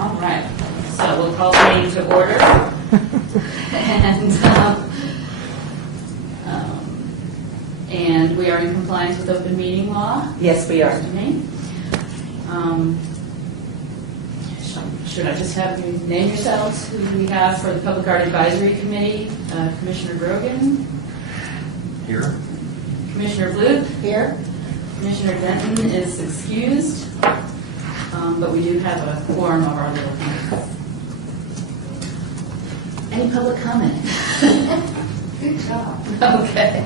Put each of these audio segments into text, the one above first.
All right, so we'll call the meeting to order. And we are in compliance with open meeting law. Yes, we are. Should I just have you name yourselves? Who we have for the Public Art Advisory Committee? Commissioner Grogan. Here. Commissioner Blute. Here. Commissioner Denton is excused, but we do have a quorum of our little committee. Any public comment? Good job. Okay.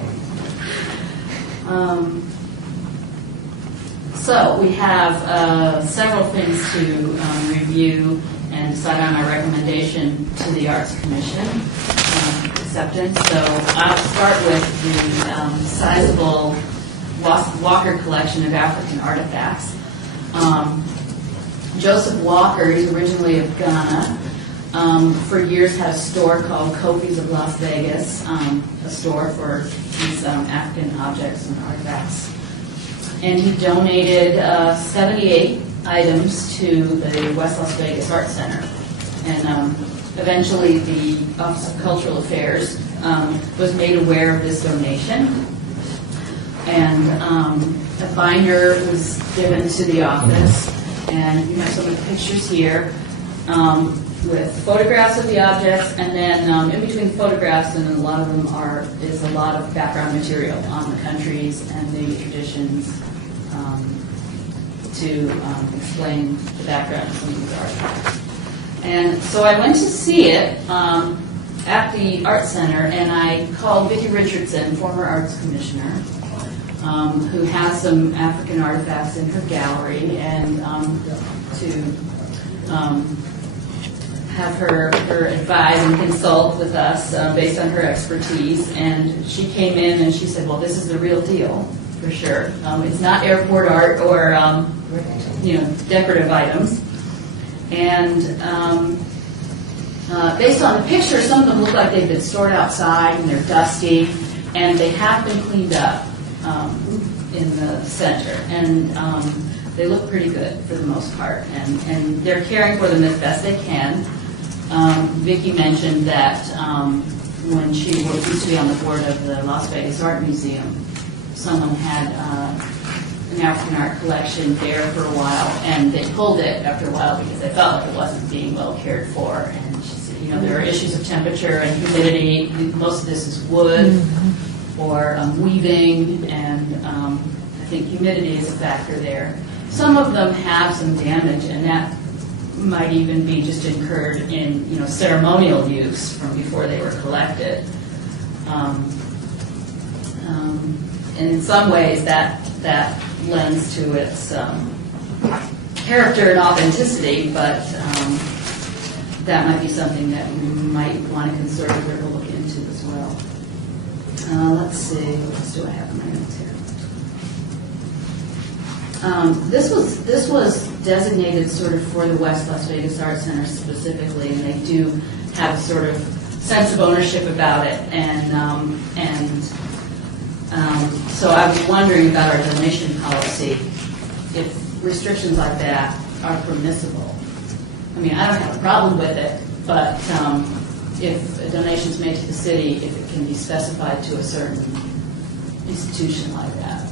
So we have several things to review and decide on our recommendation to the Arts Commission acceptance. So I'll start with the sizable Walker collection of African artifacts. Joseph Walker is originally of Ghana. For years had a store called Kofi's of Las Vegas, a store for these African objects and artifacts. And he donated 78 items to the West Las Vegas Art Center. And eventually the Office of Cultural Affairs was made aware of this donation. And a binder was given to the office. And you have some of the pictures here with photographs of the objects. And then in between the photographs, and a lot of them is a lot of background material on the countries and the traditions to explain the background of some of these artifacts. And so I went to see it at the Art Center, and I called Vicki Richardson, former Arts Commissioner, who has some African artifacts in her gallery, and to have her advise and consult with us based on her expertise. And she came in and she said, well, this is the real deal, for sure. It's not airport art or decorative items. And based on the pictures, some of them look like they've been stored outside and they're dusty, and they have been cleaned up in the center. And they look pretty good for the most part, and they're caring for them as best they can. Vicki mentioned that when she used to be on the board of the Las Vegas Art Museum, someone had an African art collection there for a while, and they pulled it after a while because they felt like it wasn't being well cared for. And she said, there are issues of temperature and humidity. Most of this is wood or weaving, and I think humidity is a factor there. Some of them have some damage, and that might even be just incurred in ceremonial use from before they were collected. And in some ways that lends to its character and authenticity, but that might be something that we might want to conservatively look into as well. Let's see, what else do I have in my notes here? This was designated sort of for the West Las Vegas Art Center specifically, and they do have a sort of sense of ownership about it, and so I was wondering about our donation policy, if restrictions like that are permissible. I mean, I don't have a problem with it, but if a donation is made to the city, if it can be specified to a certain institution like that.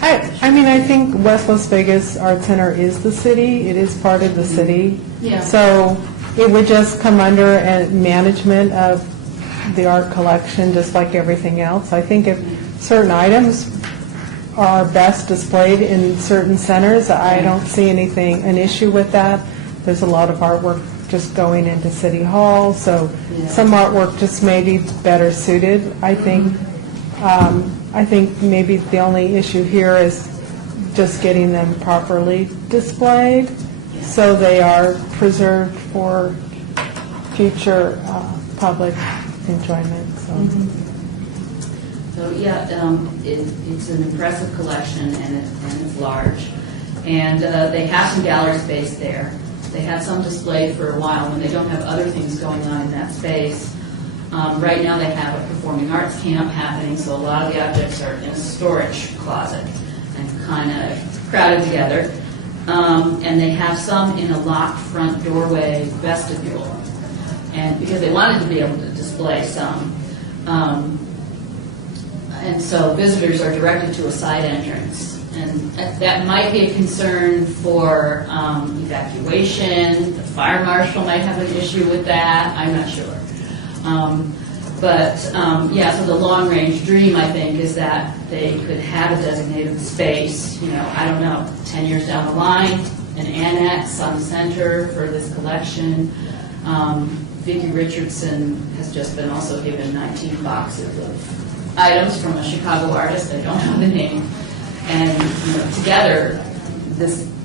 I think West Las Vegas Art Center is the city. It is part of the city. Yeah. So it would just come under management of the art collection, just like everything else. I think if certain items are best displayed in certain centers, I don't see an issue with that. There's a lot of artwork just going into City Hall, so some artwork just may be better suited, I think. I think maybe the only issue here is just getting them properly displayed so they are preserved for future public enjoyment. So it's an impressive collection, and it's large. And they have some gallery space there. They had some displayed for a while when they don't have other things going on in that space. Right now they have a performing arts camp happening, so a lot of the objects are in a storage closet and kind of crowded together. and they have some in a locked front doorway vestibule. And because they wanted to be able to display some. And so visitors are directed to a side entrance. And that might be a concern for evacuation. The fire marshal might have an issue with that. I'm not sure. Yeah, so the long-range dream, I think, is that they could have a designated space, I don't know, 10 years down the line, an annex on the center for this collection. Vicki Richardson has just been also given 19 boxes of items from a Chicago artist. I don't know the name. And together,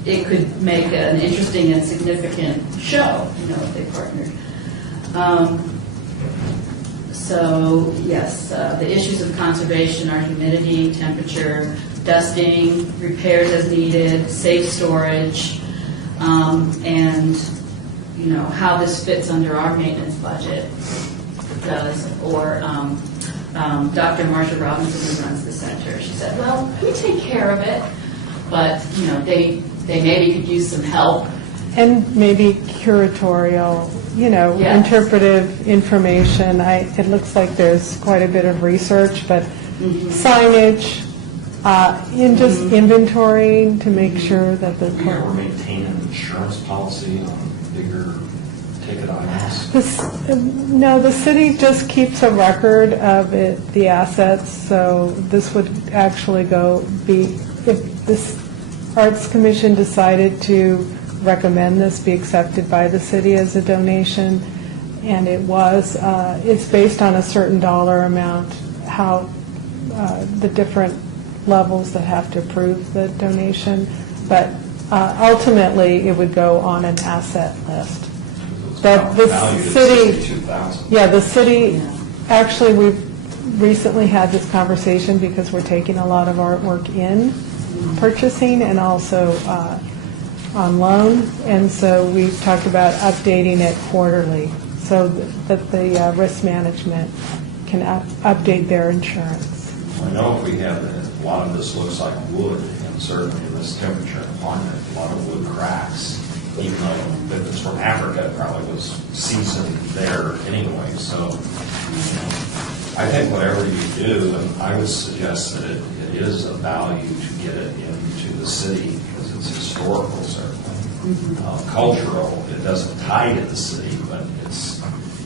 it could make an interesting and significant show, if they partnered. So yes, the issues of conservation are humidity, temperature, dusting, repairs as needed, safe storage, and how this fits under our maintenance budget does, or Dr. Marsha Robinson, who runs the center, she said, well, we take care of it, but, they maybe could use some help. And maybe curatorial, Yes. interpretive information. It looks like there's quite a bit of research, but signage, in just inventory to make sure that the... We ever maintain an insurance policy on bigger ticket items? No, the city just keeps a record of the assets, so this would actually if this Arts Commission decided to recommend this be accepted by the city as a donation, and it's based on a certain dollar amount, how the different levels that have to approve the donation, but ultimately it would go on an asset list. That the Valued at city, $62,000. yeah, the city, actually, we've recently had this conversation because we're taking a lot of artwork in purchasing and also on loan, and so we've talked about updating it quarterly so that the risk management can update their insurance. I know if we have, a lot of this looks like wood, and certainly in this temperature and climate, a lot of wood cracks, even though if it's from Africa, it probably was seasoned there anyway. So I think whatever you do, and I would suggest that it is of value to get it into the city because it's historical, certainly. Cultural, it doesn't tie to the city, but it's,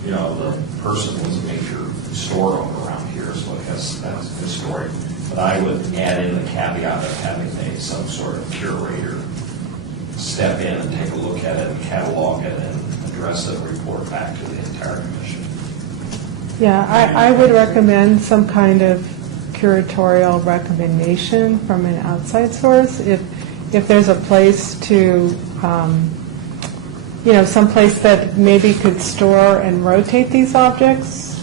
the person was a major historian around here, so it has that's historic. But I would add in the caveat of having some sort of curator step in and take a look at it and catalog it and address it and report back to the entire commission. Yeah, I would recommend some kind of curatorial recommendation from an outside source. If there's a place to, some place that maybe could store and rotate these objects,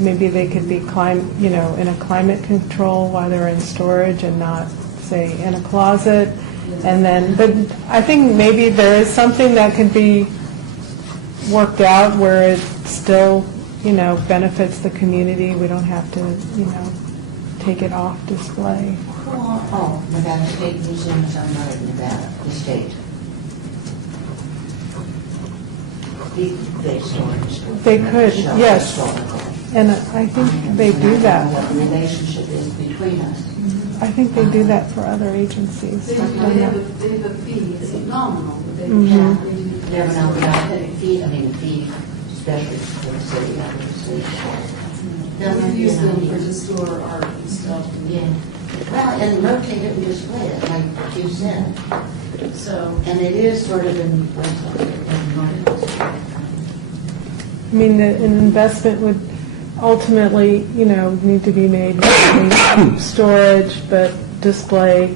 maybe they could be in a climate control while they're in storage and not, say, in a closet. And then, but I think maybe there is something that can be worked out where it still, benefits the community. We don't have to, take it off display. Nevada State Museum is owned by Nevada, the state. They store it. They could, yes. And I think they do I that. don't know what the relationship is between us. I think they do that for other agencies. They have a fee, it's nominal, but they Mhm. Never know about the fee, especially for the city, obviously. we use them to store art and stuff. Yeah. Well, and rotate it and display it, like you said. So, And it is sort of in I mean, an investment would ultimately, need to be made with storage, but display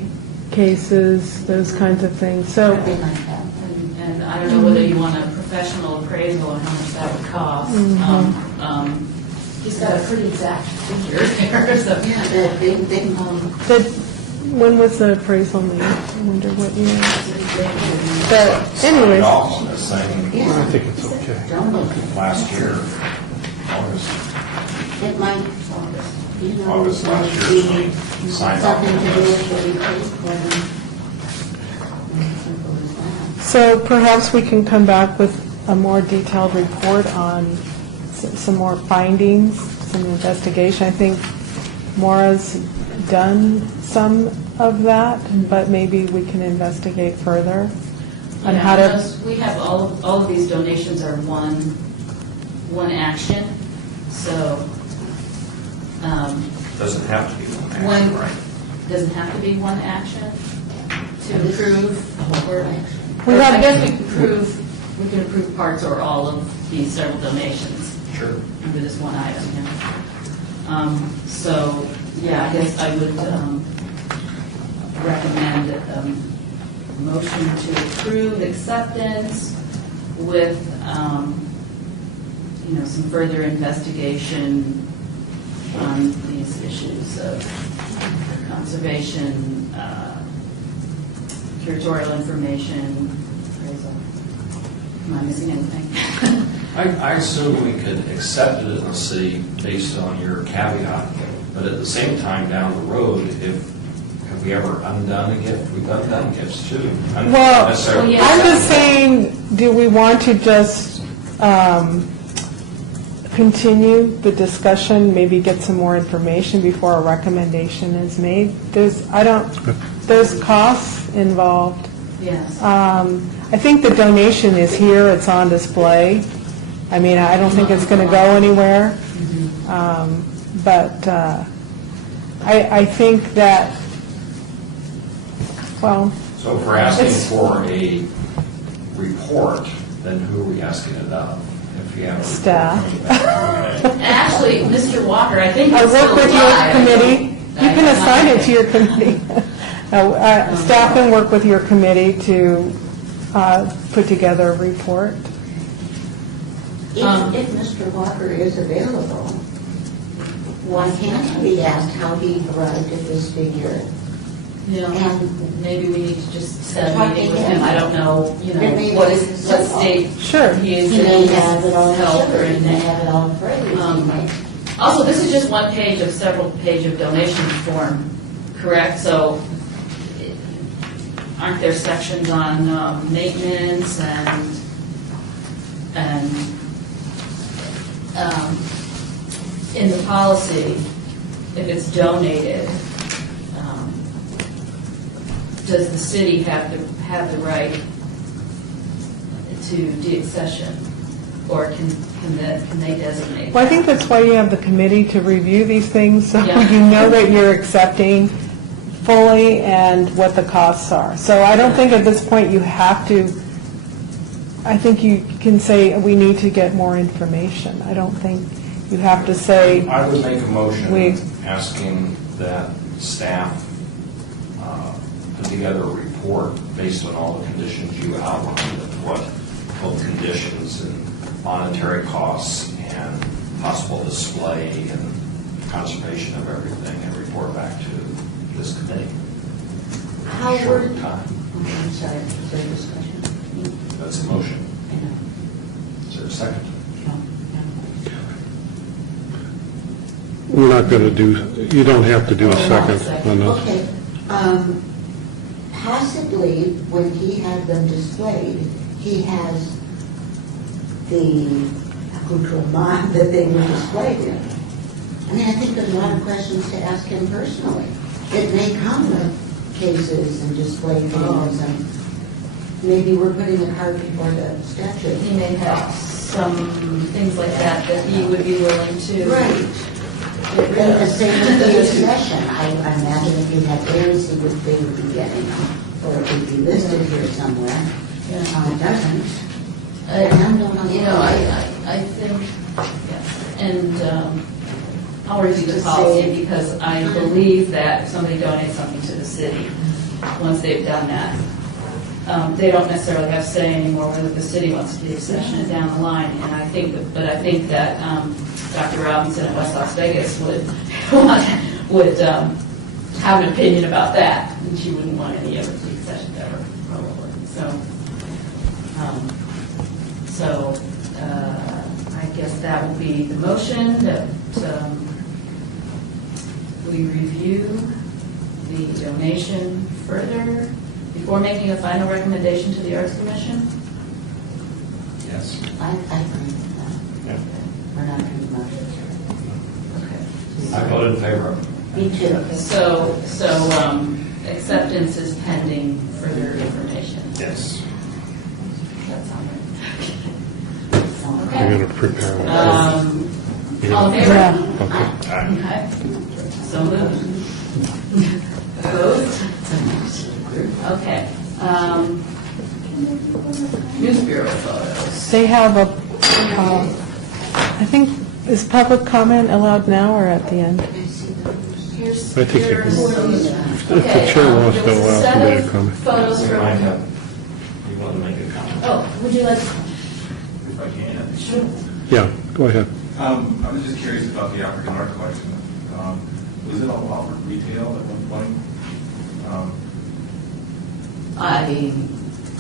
cases, those kinds of things. So, something like that. And I don't know whether you want a professional appraisal or how much that would cost. He's got a pretty exact figure there, so. Yeah, when was the appraisal made? I wonder what year. But Signed anyways, off on this thing yeah. I think it's okay. Don't look. last year, August. It might, August last year, be signed off something on to do this. with what we paid for them. So perhaps we can come back with a more detailed report on some more findings, some investigation. I think Maura's done some of that, but maybe we can investigate further on how to. We have all of these donations are one action, so. Doesn't have to be one One- action, right? Doesn't have to be one action to approve, or, We or I have- guess we can approve parts or all of these several donations Sure. under this one item, yeah. So, yeah, I guess I would recommend a motion to approve acceptance with, some further investigation on these issues of conservation, curatorial information, appraisal. Am I missing anything? I assume we could accept it as a city based on your caveat, but at the same time, down the road, have we ever undone a gift? We've undone gifts too. I'm not Well, necessarily- Well, I'm just saying, do we want to just continue the discussion, maybe get some more information before a recommendation is made? There's costs involved. Yes. I think the donation is here, it's on display. I mean, I don't think it's going to go anywhere. But I think that, well, So if we're asking It's- for a report, then who are we asking it of? If you have a report Staff. coming back, okay. Actually, Mr. Walker, I think I it's work still with your alive. committee. You can assign it to your committee. Staff can work with your committee to put together a report. If Mr. Walker is available, why can't we ask how he arrived at this figure? Yeah, And maybe we need to just set a Talk meeting to with him. him. I don't know, It may what be is, what simple. state Sure. he is he in, may his have it all health or sugar, he may anything. have it all phrased, he may. Also, this is just one page of several page of donation form, correct? So aren't there sections on maintenance and in the policy, if it's donated, does the city have the right to deaccession? Or can they designate? Well, I think that's why you have the committee to review these things, so Yeah. you know that you're accepting fully and what the costs are. So I don't think at this point you have to, I think you can say, we need to get more information. I don't think you have to say, I would make a motion We- asking that staff put together a report based on all the conditions you outlined, of what both conditions and monetary costs and possible display and conservation of everything, and report back to this committee. How Short were, time. I'm sorry, is there discussion? That's a motion. I know. Is there a second? We're not going to do, you don't have to do a second on this. Okay, possibly when he had them displayed, he has the accoutrement that they were displayed in. I mean, I think there's a lot of questions to ask him personally. It may come with cases and display things, and maybe we're putting the cart before the statue. He may have some things like that he would be willing to. Right. And the same with the accession. I imagine if you had heirs, they would be getting them, or it would be listed here somewhere. It doesn't. I think, yes, and I'll review the policy because I believe that if somebody donates something to the city, once they've done that, they don't necessarily have say anymore whether the city wants to deaccession it down the line. And I think that Dr. Robinson at West Las Vegas would have an opinion about that, and she wouldn't want any of the deaccessions ever, probably. So I guess that will be the motion, that we review the donation further before making a final recommendation to the Arts Commission? Yes. I agree with Yeah. that. We're not going to Okay. I voted in favor of it. Me too. So, acceptance is pending further information. Yes. That sound right? You're going to prepare one. All in favor? Yeah. Okay. Okay. So moved. Opposed? Okay. News Bureau photos. They have a, I think, is public comment allowed now or at the end? Here's. I think you here's- can. If the Okay, chair wants to there was a allow set somebody of to comment. Photos You from. might have, you want to make a comment? Oh, would you like? If I can. Sure. Yeah, go ahead. I was just curious about the African art collection. Was it all offered retail at one point?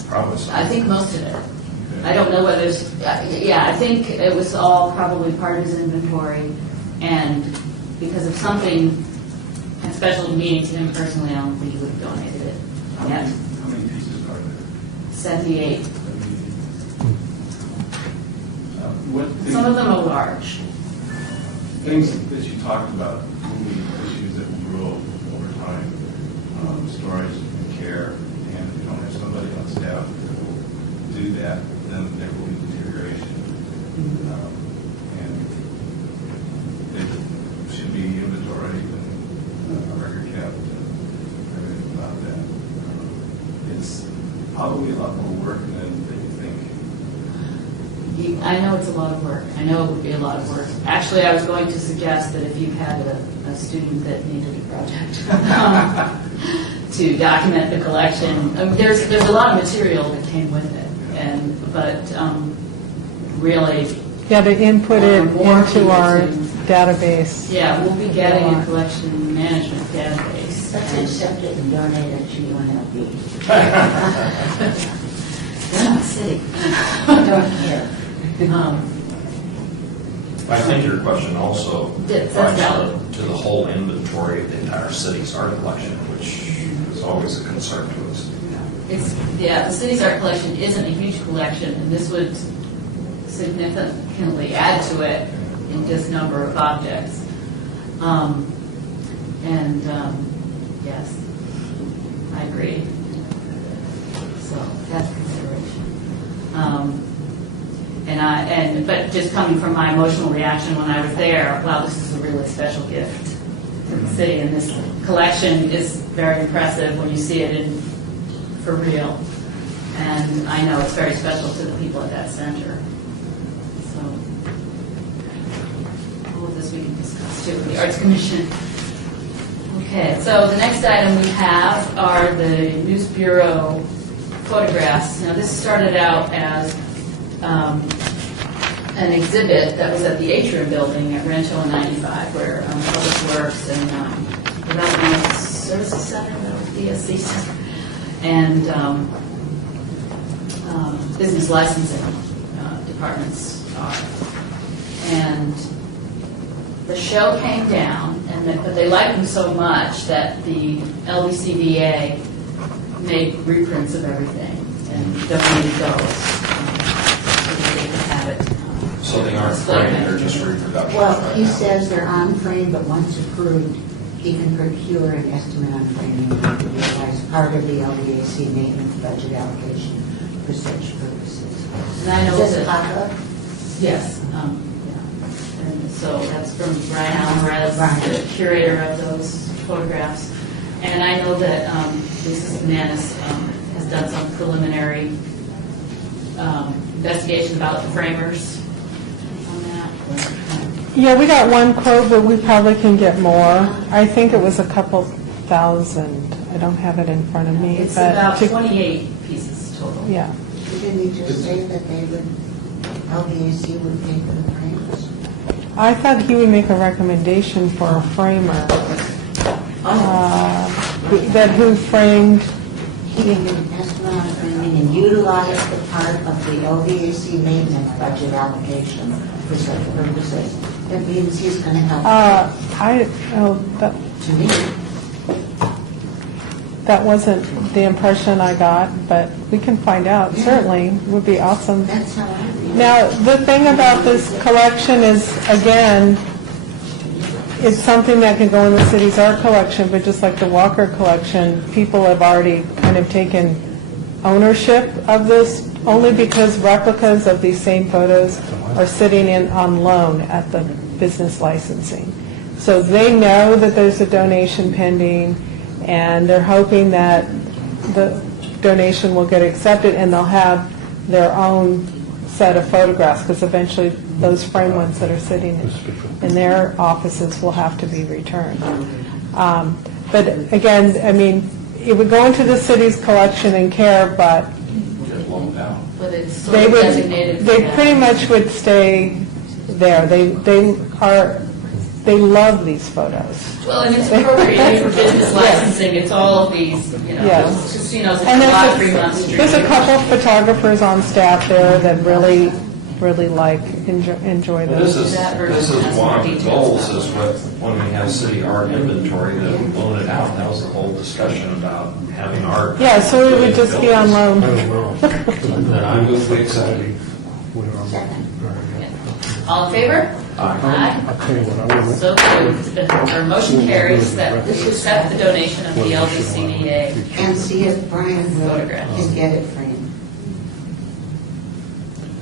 Probably. I think most of it. I don't know whether it's, yeah, I think it was all probably part of his inventory, and because of something special meaning to him personally, I don't think he would have donated it yet. How many pieces are there? 78. What Some of them are large. things that you talked about, moving issues that grow over time, storage and care, and if you don't have somebody on staff that will do that, then there will be deterioration. And it should be inventory and record kept and everything about that. It's probably a lot more work than you think. I know it's a lot of work. I know it would be a lot of work. Actually, I was going to suggest that if you had a student that needed a project to document the collection, there's a lot of material that came with it, but really, Yeah, to input it More into our people to- database. yeah, we'll be getting a collection management database. Let's accept it and donate it to UNLV. They're not city. Don't care. I think your question also That's applies valid. to the whole inventory of the entire city's art collection, which is always a concern to us. The city's art collection isn't a huge collection, and this would significantly add to it in this number of objects. Yes, I agree. So that's a consideration. But just coming from my emotional reaction when I was there, wow, this is a really special gift to the city, and this collection is very impressive when you see it for real. And I know it's very special to the people at that center. So, all of this we can discuss too with the Arts Commission. Okay, so the next item we have are the News Bureau photographs. Now, this started out as an exhibit that was at the Atrium Building at Rancho and 95, where Public Works and Development Services Center, DSC Center, and business licensing departments are. And the show came down, but they liked them so much that the LBCVA made reprints of everything and donated those so that they could have it. So they aren't framed, they're just reproductions Well, right he now. says they're on frame, but once approved, he can procure an estimate on framing as part of the LBAC maintenance budget allocation for such purposes. And I know Does it that, pop up? yes, yeah. And so that's from Brian Allen Riley, Right. the curator of those photographs. And I know that Lisa Semanis has done some preliminary investigation about the framers on that. Yeah, we got one quote, but we probably can get more. I think it was a couple thousand. I don't have it in front of me. It's but about to- 28 pieces total. Yeah. Didn't he just say that they would, LBAC would pay for the frames? I thought he would make a recommendation for a framer. That who framed, He can do an estimate on framing and utilize the part of the LBAC maintenance budget allocation for such purposes. That means he's going to help I, oh, that, to me. that wasn't the impression I got, but we can find out, certainly, would be awesome. That's how I read it. Now, the thing about this collection is, again, it's something that can go in the city's art collection, but just like the Walker collection, people have already kind of taken ownership of this, only because replicas of these same photos are sitting on loan at the business licensing. So they know that there's a donation pending, and they're hoping that the donation will get accepted, and they'll have their own set of photographs, because eventually those frame ones that are sitting in their offices will have to be returned. But again, I mean, it would go into the city's collection and care, but Get loaned out. But it's sort they of would, designated for they that. pretty much would stay there. They love these photos. Well, and it's appropriate for business licensing, it's all of these, Yes. it's just, it's And a lot of Fremont Street. there's a couple of photographers on staff there that really enjoy This those. is, That version this is has one more of the details. goals, is when we have city art inventory, that we loan it out. That was the whole discussion about having art. Yeah, so it would just be on loan. Then I move we accept it. All in favor? Aye. I'll tell you what, I want So moved. Our motion carries that we accept the donation of the LGCDA. And see if Brian will Photographs. can get it framed.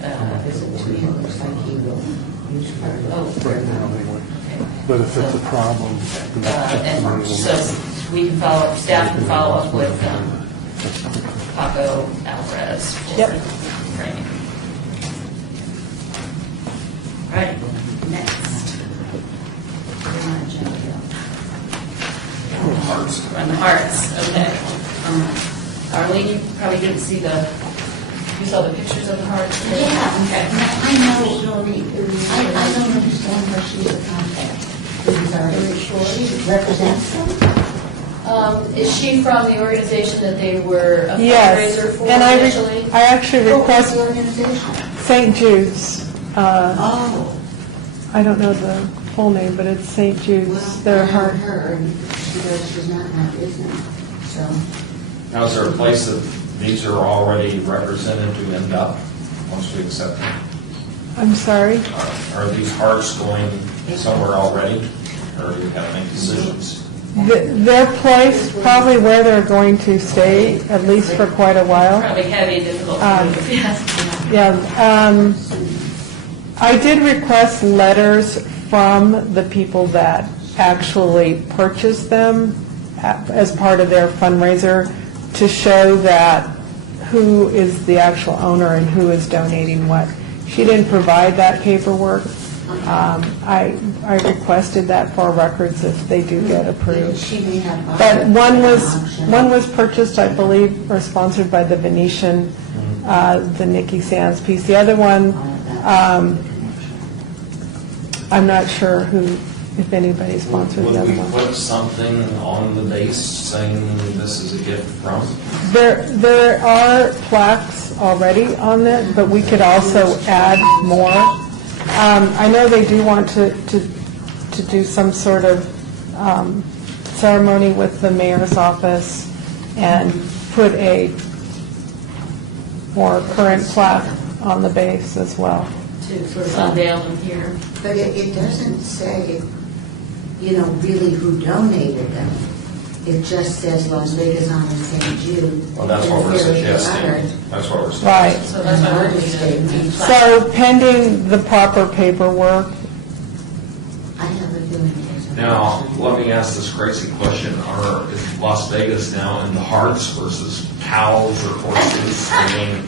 Uh, To me, it looks like he will use photos. right now anyway. But if it's a problem, then And so we can follow, staff can follow up with Paco Alvarez. for Yep. framing. All right, next. We're on agenda. Hearts. On the hearts, okay. Arlene, you probably didn't see you saw the pictures of the hearts? Yeah, Okay. I know, I don't understand why she's a contact. She represents them? Is she from the organization that they were a Yes, fundraiser for and initially? I actually Oh, what's request the organization? St. Jude's. Oh, I don't know the full name, but it's St. well, Jude's. I Their know heart. her, and she's not in our business, so. Now, is there a place that these are already represented to end up, once we accept them? I'm sorry. Are these hearts going somewhere already, or do we have to make decisions? They're placed probably where they're going to stay, at least for quite a while. Probably heavy and difficult to move, yes. Yeah, I did request letters from the people that actually purchased them as part of their fundraiser to show that who is the actual owner and who is donating what. She didn't provide that paperwork. I requested that for records if they do get approved. She may have. bought But it one at was, auction. one was purchased, I believe, or sponsored by the Venetian, the Nikki Sands piece. The other one, I'm not sure who, if anybody sponsored the Would other we one. put something on the base saying this is a gift from? There are plaques already on it, but we could also add more. I know they do want to do some sort of ceremony with the mayor's office and put a more current plaque on the base as well. To sort of unveil them here. But it doesn't say, really who donated them. It just says Las Vegas on St. Jude. Well, that's what we're And here it's suggesting. honored. That's what we're suggesting. Right. So that's why we're looking at. So pending the proper paperwork, I have a feeling there's a. Now, let me ask this crazy question. Is Las Vegas now in the hearts versus cows or horses? I mean,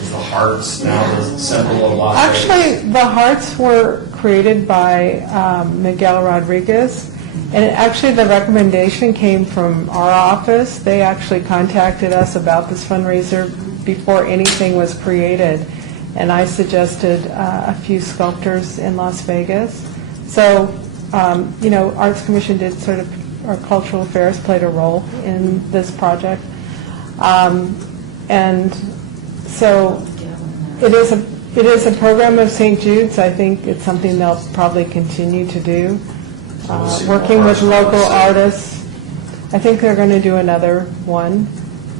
is the hearts now the symbol of Las Vegas? actually, the hearts were created by Miguel Rodriguez, and actually the recommendation came from our office. They actually contacted us about this fundraiser before anything was created, and I suggested a few sculptors in Las Vegas. So, Arts Commission did sort of, our Cultural Affairs played a role in this project. And so it is a program of St. Jude's. I think it's something they'll probably continue to do, we'll see working more with artists local on the site. artists. I think they're going to do another one.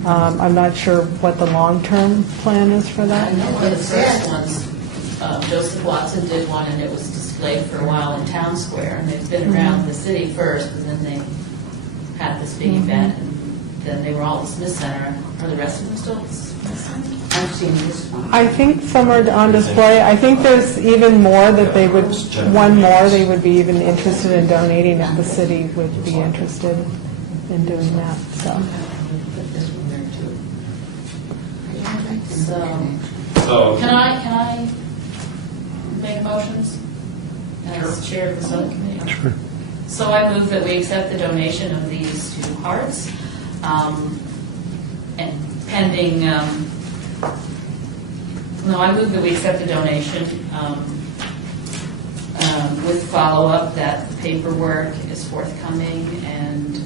I'm not sure what the long-term plan is for I that. know one of the first ones, Joseph Watson did one, and it was displayed for a while in Town Square, and they've been around the city first, and then they had this big event, and then they were all at the Smith Center. Are the rest of them still at the Smith Center? I've seen this one. I think some are on display. I think there's even more that they would, one more they would be even interested in donating if the city would be interested in doing that, so. Put this one there too. I'd like to So- look So, Can I make motions as chair of the subcommittee? Sure. So I move that we accept the donation of these two hearts, and pending, no, I move that we accept the donation with follow-up that the paperwork is forthcoming and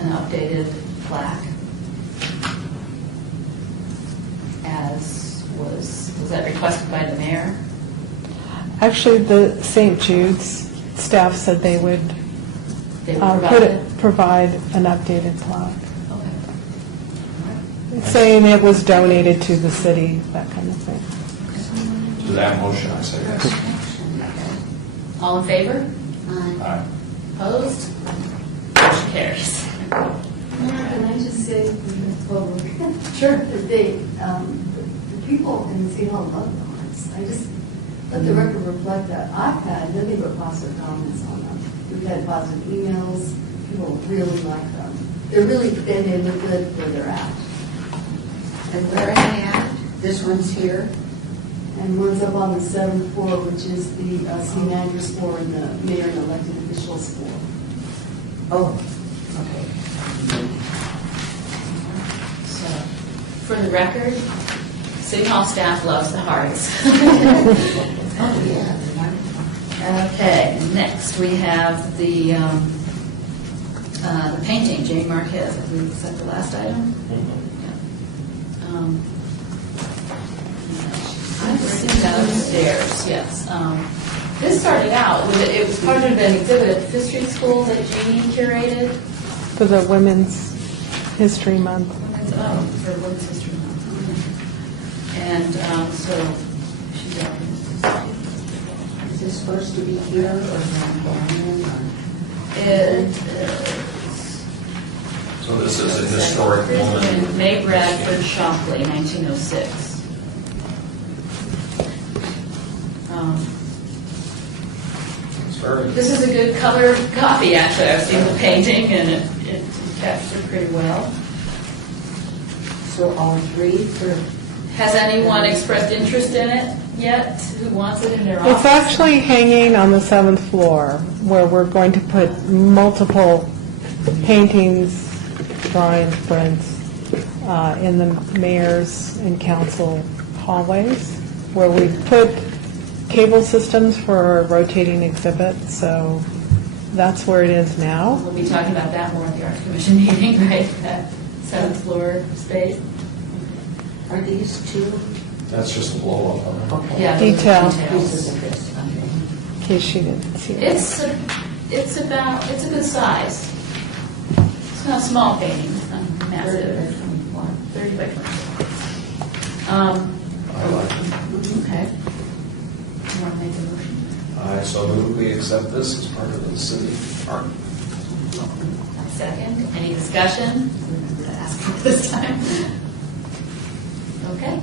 an updated plaque as was that requested by the mayor? Actually, the St. Jude's staff said they would They would provide it? provide an updated plaque, Okay. saying it was donated to the city, that kind of thing. to that motion, I say yes. All in favor? Aye. Opposed? Motion carries. Can I just say, public, Sure. that the people in City Hall love the hearts. I just let the record reflect that. I've had nothing but positive comments on them. We've had positive emails. People really like them. They're really, they look good where they're at. And where are they at? This one's here. And one's up on the 7th floor, which is the St. Andrews floor and the mayor and elected officials floor. Oh, okay. So, for the record, City Hall staff loves the hearts. Oh, yeah, they're wonderful. Okay, next we have the painting, Jane Marquez, I believe, is that the last item? Yeah. I've seen that upstairs, yes. This started out, it was part of an exhibit at the Fifth Street School that Jeannie curated. For the Women's History Month. For Women's History Month. And so she's out. Is this supposed to be here or down or? It is. So this is a historic woman. May Bradford Shockley, 1906. It's very, This is a good color copy, actually. I've seen the painting, and it captured pretty well. So all three for, Has anyone expressed interest in it yet? Who wants it in their It's office? actually hanging on the 7th floor, where we're going to put multiple paintings, drawings, prints, in the mayor's and council hallways, where we put cable systems for a rotating exhibit, so that's where it is now. We'll be talking about that more at the Arts Commission meeting, right? That 7th floor space. are these two that's just a blow up of it. okay. Yeah, those are Detail. details. pieces of this? Okay. In case you didn't see it. It's a good size. It's not a small painting, it's not massive. 30 by 24. I like it. Okay. You want to make a motion? I so move we accept this as part of the city art. Second. Any discussion? Remember to ask this time. Okay.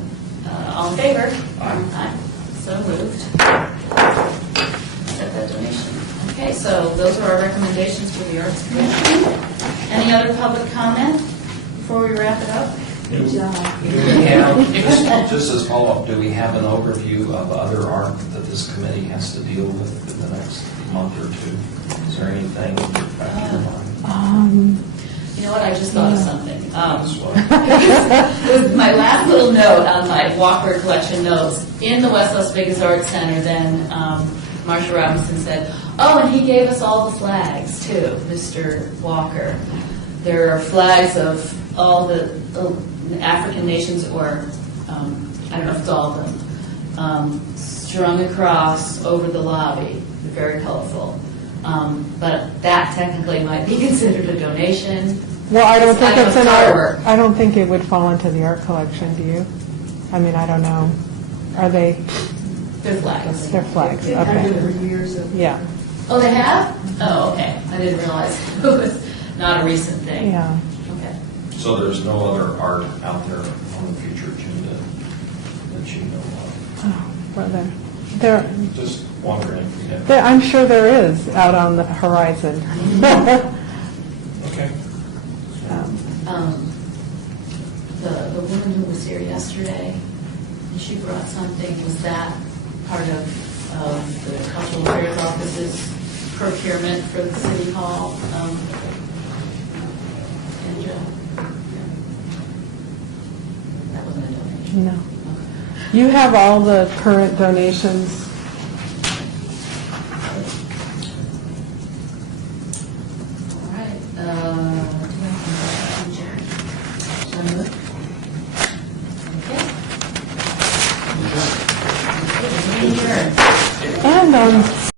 All in favor? Aye. So moved. Accept that donation. Okay, so those are our recommendations for the Arts Commission. Any other public comment before we wrap it up? Good job. Just as follow-up, do we have an overview of other art that this committee has to deal with in the next month or two? Is there anything back to your mind? You know what, I just thought of something. That's what- It was my last little note on my Walker collection notes. In the West Las Vegas Arts Center, then Marsha Robinson said, oh, and he gave us all the flags, too, Mr. Walker. There are flags of all the African nations, or I don't know if it's all of them, strung across over the lobby. They're very colorful. But that technically might be considered a donation. Well, I don't think I know it's an it's art, artwork. I don't think it would fall into the art collection, do you? I mean, I don't know. Are they, They're flags. they're flags, It's been under okay. for years of. Yeah, Oh, they have? Oh, okay. I didn't realize it was not a recent thing. yeah. Okay. So there's no other art out there on the future agenda that you know of? Oh, brother. There, Just wondering if you had. I'm sure there is out on the horizon. Okay. The woman who was here yesterday, and she brought something, was that part of the Cultural Affairs Office's procurement for the City Hall? And, that wasn't a donation? No. You have all the current donations. All right, do I have a motion to adjourn? So moved. Okay. Okay, meeting adjourned. And on